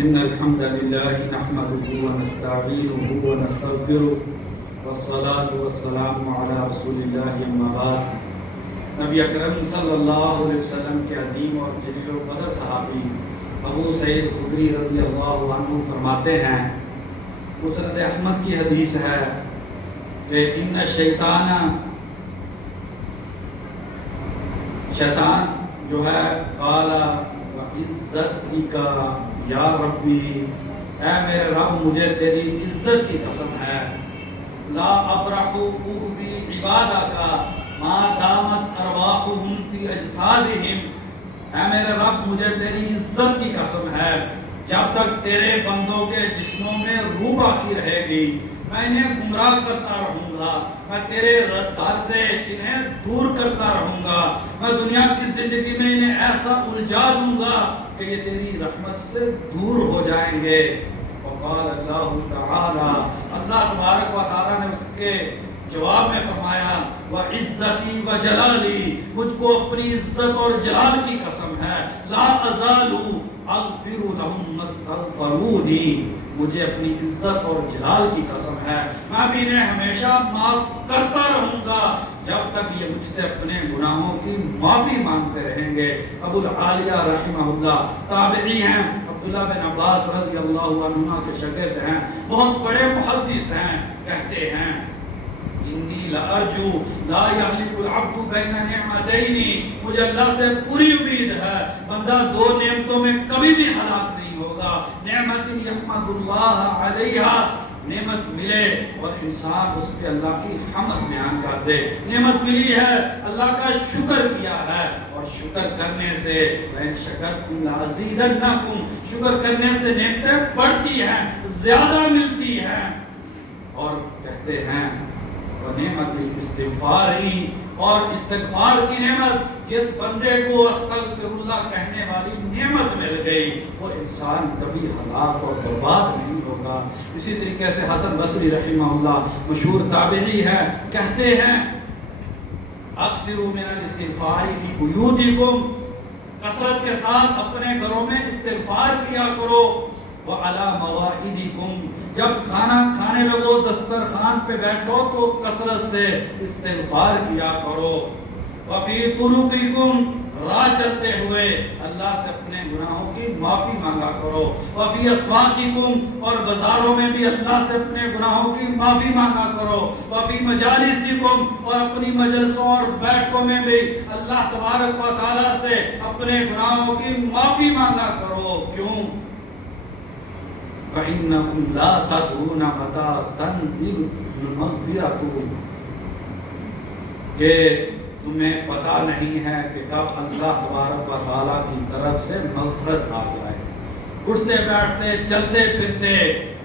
إن الحمد لله نحمده ونستعينه ونستغفره والصلاة والسلام على رسول الله أما بعد. نبی اکرم صلی اللہ علیہ وسلم کے عظیم اور جلیل و قدر صحابی ابو سعید خدری رضی اللہ عنہ فرماتے ہیں, مسند احمد کی حدیث ہے کہ ان الشیطان, شیطان جو ہے, قال وعزتی کا یا ربی, اے میرے رب مجھے تیری عزت کی قسم ہے, لا ابرح بی عبادک ما دامت ارواحهم فی اجسادہم, اے میرے رب مجھے تیری عزت کی قسم ہے جب تک تیرے بندوں کے جسموں میں روح باقی رہے گی میں انہیں گمراہ کرتا رہوں گا, میں تیرے رفتار سے انہیں دور کرتا رہوں گا, میں دنیا کی زندگی میں انہیں ایسا الجھا دوں گا کہ یہ تیری رحمت سے دور ہو جائیں گے. وقال اللہ تعالی, اللہ تبارک و تعالی نے اس کے جواب میں فرمایا, وعزتی وجلالی, مجھ کو اپنی عزت اور جلال کی قسم ہے, لا ازال اغفر لهم ما استغفرونی, مجھے اپنی عزت اور جلال کی قسم ہے میں بھی انہیں ہمیشہ معاف کرتا رہوں گا جب تک یہ مجھ سے اپنے گناہوں کی معافی مانگتے رہیں گے. ابو العالیہ رحمہ اللہ تابعی ہیں, عبداللہ بن عباس رضی اللہ عنہ کے شاگرد ہیں, بہت بڑے محدث ہیں. کہتے ہیں انی لارجو لا یحلق العبد بین نعمتین, مجھے اللہ سے پوری امید ہے بندہ دو نعمتوں میں کبھی بھی ہلاک نہیں ہوگا. نعمت یحمد اللہ علیہا, نعمت ملے اور انسان اس پہ اللہ کی حمد بیان کر دے. نعمت ملی ہے, اللہ کا شکر کیا ہے, اور شکر کرنے سے وَإِن شَكَرْتُمْ لَأَزِيدَنَّكُمْ, شکر کرنے سے نعمتیں بڑھتی ہیں, زیادہ ملتی ہیں. اور کہتے ہیں نعمت استغفاری, اور استغفار کی نعمت, جس بندے کو استغفر اللہ کہنے والی نعمت مل گئی وہ انسان کبھی ہلاک اور برباد نہیں ہوگا. اسی طریقے سے حسن بصری رحمہ اللہ مشہور تابعی ہے, کہتے ہیں اکثروا من الاستغفار فی بیوتکم, کثرت کے ساتھ اپنے گھروں میں استغفار کیا کرو. وعلی مواعیدکم, جب کھانا کھانے لگو دسترخوان پہ بیٹھو تو کثرت سے استغفار کیا کرو. وفی طرقکم, راہ چلتے ہوئے اللہ سے اپنے گناہوں کی معافی مانگا کرو. وفی اسواقکم, اور بازاروں میں بھی اللہ سے اپنے گناہوں کی معافی مانگا کرو. وفی مجالسکم, اور اپنی مجلسوں اور بیٹھوں میں بھی اللہ تبارک و تعالی سے اپنے گناہوں کی معافی مانگا کرو. کیوں؟ فَإِنَّكُمْ لَا تَدْعُونَ مَتَىٰ تَنزِلُ الْمَغْفِرَةُ, کہ تمہیں پتہ نہیں ہے کہ کب اللہ تبارک و تعالیٰ کی طرف سے مغفرت آ جائے. اٹھتے بیٹھتے چلتے پھرتے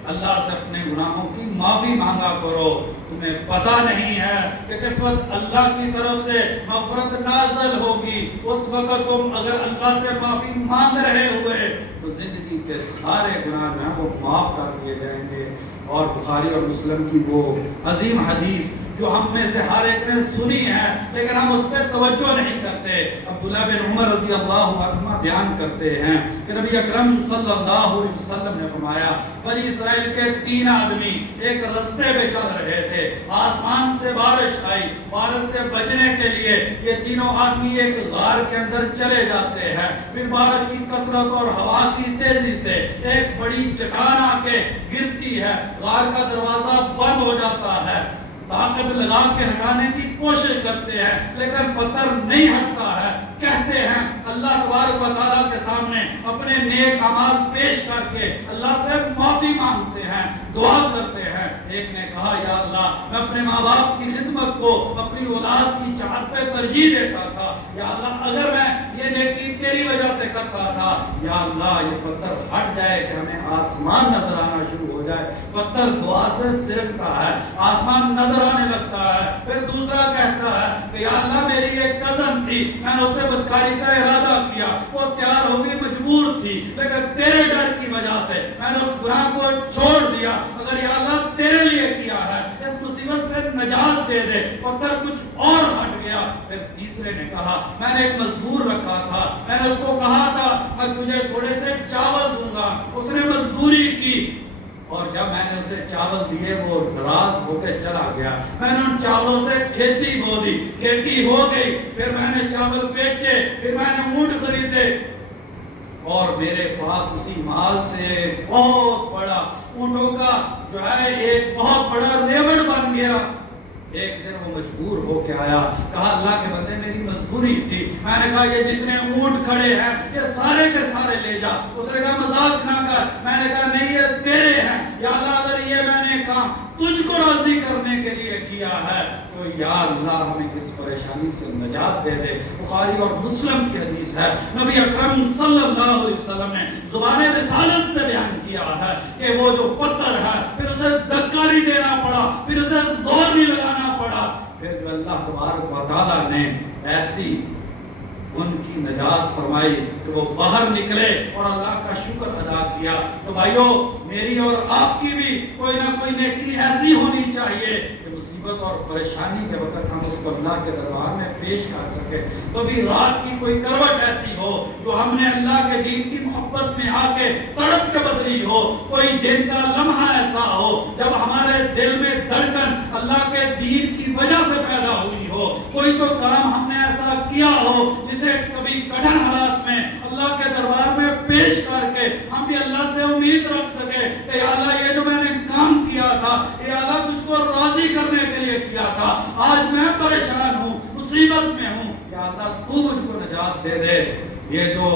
اللہ سے اپنے گناہوں کی معافی مانگا کرو. تمہیں پتہ نہیں ہے کہ کس وقت اللہ کی طرف سے مغفرت نازل ہوگی. اس وقت تم اگر اللہ سے معافی مانگ رہے ہوئے تو زندگی کے سارے گناہ جو ہیں وہ معاف کر دیے جائیں گے. اور بخاری اور مسلم کی وہ عظیم حدیث جو ہم میں سے ہر ایک نے سنی ہے لیکن ہم اس پہ توجہ نہیں کرتے. عبداللہ بن عمر رضی اللہ عنہما بیان کرتے ہیں کہ نبی اکرم صلی اللہ علیہ وسلم نے فرمایا بنی اسرائیل کے 3 آدمی ایک رستے پہ چل رہے تھے. آسمان سے بارش آئی. بارش سے بچنے کے لیے یہ تینوں آدمی ایک غار کے اندر چلے جاتے ہیں. پھر بارش کی کثرت اور ہوا کی تیزی سے ایک بڑی چٹان آ کے گرتی ہے. غار کا دروازہ بند ہو جاتا ہے. طاقت لگا کے ہٹانے کی کوشش کرتے ہیں لیکن پتھر نہیں ہٹتا ہے. کہتے ہیں اللہ تبارک و تعالیٰ کے سامنے اپنے نیک اعمال پیش کر کے اللہ سے معافی مانگتے ہیں, دعا کرتے ہیں. ایک نے کہا یا اللہ میں اپنے ماں باپ کی خدمت کو اپنی اولاد کی چاہت پہ ترجیح دیتا تھا. یا اللہ اگر میں یہ نیکی تیری وجہ سے کرتا تھا یا اللہ یہ پتھر ہٹ جائے کہ ہمیں آسمان نظر آنا شروع ہو جائے. پتھر دعا سے سرکتا ہے, آسمان نظر آنے لگتا ہے. پھر دوسرا کہتا ہے کہ یا اللہ میری ایک کزن تھی, میں نے اسے بدکاری کا ارادہ کیا, وہ تیار ہو گئی, مجبور تھی, لیکن تیرے ڈر کی وجہ سے میں نے اس گناہ کو چھوڑ دیا. اگر یا اللہ تیرے لیے کیا ہے اس مصیبت سے نجات دے دے. پتھر کچھ اور ہٹ گیا. پھر تیسرے نے کہا میں نے ایک مزدور رکھا تھا, میں نے اس کو کہا تھا میں تجھے تھوڑے سے چاول دوں گا. اس نے مزدوری کی اور جب میں نے اسے چاول دیے وہ ناراض ہو کے چلا گیا. میں نے ان چاولوں سے کھیتی بو دی, کھیتی ہو گئی. پھر میں نے چاول بیچے, پھر میں نے اونٹ خریدے اور میرے پاس اسی مال سے بہت بڑا اونٹوں کا جو ہے ایک بہت بڑا ریوڑ بن گیا. ایک دن وہ مجبور ہو کے آیا, کہا اللہ کے بندے میری مجبوری تھی. میں نے کہا یہ جتنے اونٹ کھڑے ہیں یہ سارے کے سارے لے جا. اس نے کہا مذاق نہ کر. میں نے کہا نہیں یہ تیرے ہیں. یا اللہ اگر یہ میں نے کام تجھ کو راضی کرنے کے لیے کیا ہے تو یا اللہ ہمیں اس پریشانی سے نجات دے دے. بخاری اور مسلم کی حدیث ہے, نبی اکرم صلی اللہ علیہ وسلم نے زبان رسالت سے بیان کیا ہے کہ وہ جو پتھر ہے پھر اسے دھکا نہیں دینا پڑا, پھر اسے زور نہیں لگانا پڑا. پھر جو اللہ تبارک و تعالیٰ نے ایسی ان کی نجات فرمائی کہ وہ باہر نکلے اور اللہ کا شکر ادا کیا. تو بھائیو میری اور آپ کی بھی کوئی نہ کوئی نیکی ایسی ہونی چاہیے کہ مصیبت اور پریشانی کے وقت ہم اس کو اللہ کے دربار میں پیش کر سکیں. تو بھی رات کی کوئی کروٹ ایسی ہو جو ہم نے اللہ کے دین کی محبت میں آ کے تڑپ کے بدلی ہو. کوئی دن کا لمحہ ایسا ہو جب ہمارے دل میں دھڑکن اللہ کے دین کی وجہ سے پیدا ہوئی ہو. کوئی تو کام ہم نے ایسا کیا ہو جسے کبھی کٹھن حالات میں اللہ کے دربار میں پیش کر کے ہم بھی اللہ سے امید رکھ سکے کہ یا اللہ یہ جو میں نے کام کیا تھا یا اللہ تجھ کو راضی کرنے کے لیے کیا تھا, آج میں پریشان ہوں, مصیبت میں ہوں, یا اللہ تو مجھ کو نجات دے دے. یہ جو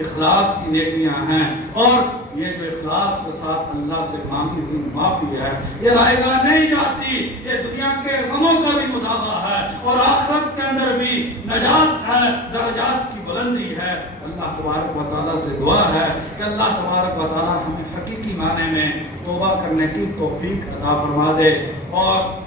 اخلاص کی نیکیاں ہیں اور یہ جو اخلاص کے ساتھ اللہ سے مانگی ہوئی معافی ہے یہ رائے گاہ نہیں جاتی. یہ دنیا کے غموں کا بھی مداوع ہے اور آخرت کے اندر بھی نجات ہے, درجات کی بلندی ہے. اللہ تبارک و تعالیٰ سے دعا ہے کہ اللہ تبارک و تعالیٰ ہمیں حقیقی معنی میں توبہ کرنے کی توفیق عطا فرما دے. اور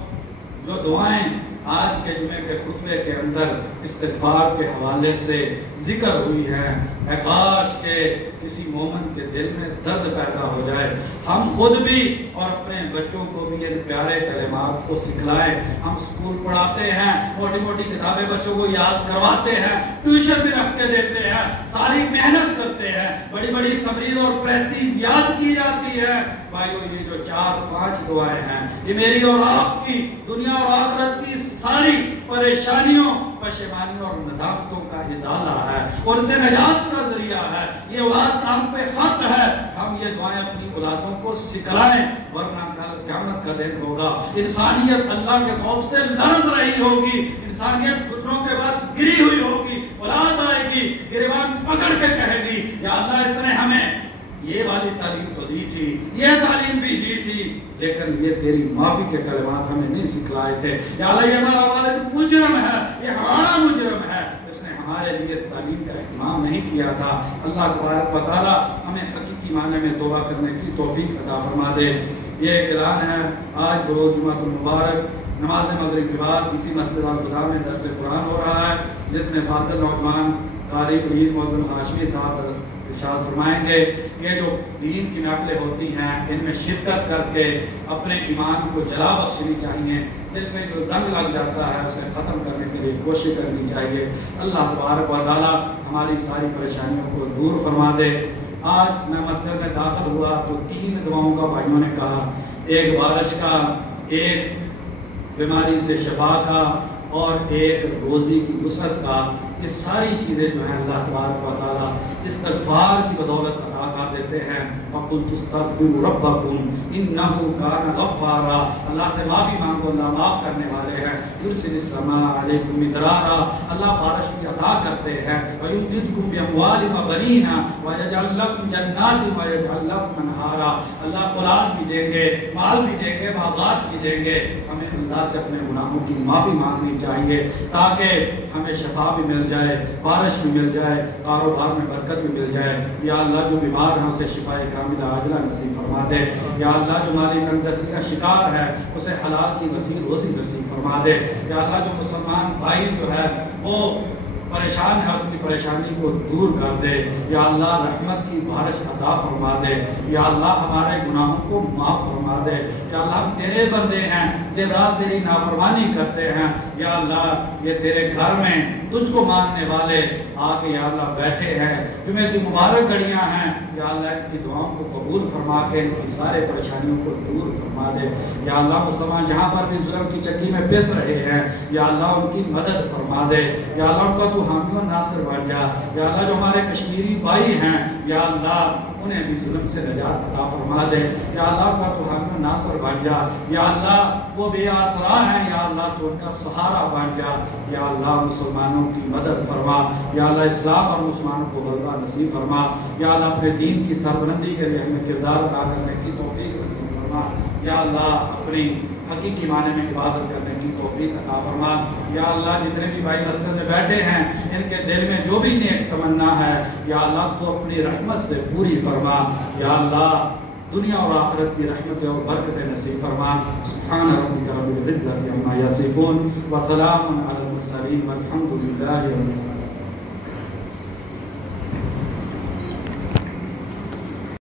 جو دعائیں آج کے جمعے کے خطبے کے اندر استغفار کے حوالے سے ذکر ہوئی ہے, اے کاش کہ کسی مومن کے دل میں درد پیدا ہو جائے. ہم خود بھی اور اپنے بچوں کو بھی ان پیارے کلمات کو سکھلائیں. ہم اسکول پڑھاتے ہیں, موٹی موٹی کتابیں بچوں کو یاد کرواتے ہیں, ٹیوشن بھی رکھ کے دیتے ہیں, ساری محنت کرتے ہیں, بڑی بڑی سمریز اور پریسیز یاد کی جاتی ہے. بھائیو یہ جو 4-5 دعائیں ہیں یہ میری اور آپ کی دنیا اور آخرت کی ساری پریشانیوں, پشیمانیوں اور ندامتوں کا ازالہ ہے اور اسے نجات کا ذریعہ ہے. یہ اولاد ہم پہ حق ہے, ہم یہ دعائیں اپنی اولادوں کو سکھلائیں ورنہ کل قیامت کا دن ہوگا. انسانیت اللہ کے خوف سے لرز رہی ہوگی, انسانیت گھٹنوں کے بعد گری ہوئی ہوگی. اولاد آئے گی, گریبان پکڑ کے کہے گی یا اللہ اس نے ہمیں یہ والی تعلیم تو دی تھی، یہ تعلیم بھی دی تھی، لیکن یہ تیری معافی کے کلمات ہمیں نہیں سکھلائے تھے۔ یا اللہ یہ ہمارا والد مجرم ہے، یہ ہمارا مجرم ہے، اس نے ہمارے لیے اس تعلیم کا اہتمام نہیں کیا تھا۔ اللہ تبارک و تعالی ہمیں حقیقی معنی میں توبہ کرنے کی توفیق عطا فرما دے۔ یہ ایک اعلان ہے، آج بروز جمعہ المبارک نماز مغرب کے بعد اسی مسجد الخدا میں درس قرآن ہو رہا ہے، جس میں فاضل نوجوان قاری پیر معظم ہاشمی صاحب ارشاد فرمائیں گے۔ یہ جو دین کی محفلیں ہوتی ہیں ان میں شرکت کر کے اپنے ایمان کو جلا بخشنی چاہیے، دل میں جو زنگ لگ جاتا ہے اسے ختم کرنے کے لیے کوشش کرنی چاہیے۔ اللہ تبارک و تعالی ہماری ساری پریشانیوں کو دور فرما دے۔ آج میں مسجد میں داخل ہوا تو 3 دعاؤں کا بھائیوں نے کہا، ایک بارش کا، ایک بیماری سے شفا کا، اور ایک روزی کی وسعت کا۔ یہ ساری چیزیں جو ہیں اللہ تبارک و تعالیٰ استغفار کی بدولت عطا کر دیتے ہیں۔ فَقُلْتُ اسْتَغْفِرُوا رَبَّكُمْ إِنَّهُ كَانَ غَفَّارًا، اللہ سے معافی مانگو، اللہ معاف کرنے والے ہیں۔ يُرْسِلِ السَّمَاءَ عَلَيْكُمْ مِدْرَارًا، اللہ بارش بھی عطا کرتے ہیں۔ وَيُمْدِدْكُمْ بِأَمْوَالٍ وَبَنِينَ وَيَجْعَلْ لَكُمْ جَنَّاتٍ وَيَجْعَلْ لَكُمْ أَنْهَارًا، اللہ اولاد بھی دیں گے، مال بھی دیں گے، باغات بھی دیں گے۔ ہمیں اللہ سے اپنے گناہوں کی معافی مانگنی چاہیے تاکہ ہمیں شفا بھی مل جائے، بارش بھی مل جائے، کاروبار میں برکت بھی مل جائے۔ یا اللہ جو بیمار ہیں اسے شفاء کاملہ عاجلہ نصیب فرما دے۔ یا اللہ جو مالی تنگدستی کا شکار ہے اسے حلال کی وسیع روزی نصیب فرما دے۔ یا اللہ جو مسلمان بھائی جو ہے وہ پریشان ہے اس کی پریشانی کو دور کر دے۔ یا اللہ رحمت کی بارش عطا فرما دے۔ یا اللہ ہمارے گناہوں کو معاف فرما دے۔ یا اللہ ہم تیرے بندے ہیں، دن رات تیری نافرمانی کرتے ہیں۔ یا اللہ یہ تیرے گھر میں تجھ کو ماننے والے آ کے یا اللہ بیٹھے ہیں، جمعہ کی مبارک گھڑیاں ہیں، یا اللہ ان کی دعاؤں کو قبول فرما کے ان کی سارے پریشانیوں کو دور فرما دے۔ یا اللہ مسلمان جہاں پر بھی ظلم کی چکی میں پس رہے ہیں یا اللہ ان کی مدد فرما دے۔ یا اللہ ان کا تو حامی و ناصر بن جا۔ یا اللہ جو ہمارے کشمیری بھائی ہیں یا اللہ انہیں بھی ظلم سے نجات عطا فرما دے۔ یا اللہ کا تو حامی و ناصر بن جا۔ یا اللہ وہ بے آسرا ہیں یا اللہ تو ان کا سہارا بن جا۔ یا اللہ مسلمانوں کی مدد فرما۔ یا اللہ اسلام اور مسلمانوں کو غلبہ نصیب فرما۔ یا اللہ اپنے دین کی سربلندی کے لیے ہمیں کردار ادا کرنے کی توفیق نصیب فرما۔ یا اللہ اپنی حقیقی معنی میں عبادت کرنے کی توفیق عطا فرما۔ یا اللہ جتنے بھی بھائی مسجد میں بیٹھے ہیں ان کے دل میں جو بھی نیک تمنا ہے یا اللہ تو اپنی رحمت سے پوری فرما۔ یا اللہ دنیا اور آخرت کی رحمت اور برکت نصیب فرما۔ سبحان ربک رب العزة عما یصفون وسلام علی المرسلین والحمد للہ رب العالمین۔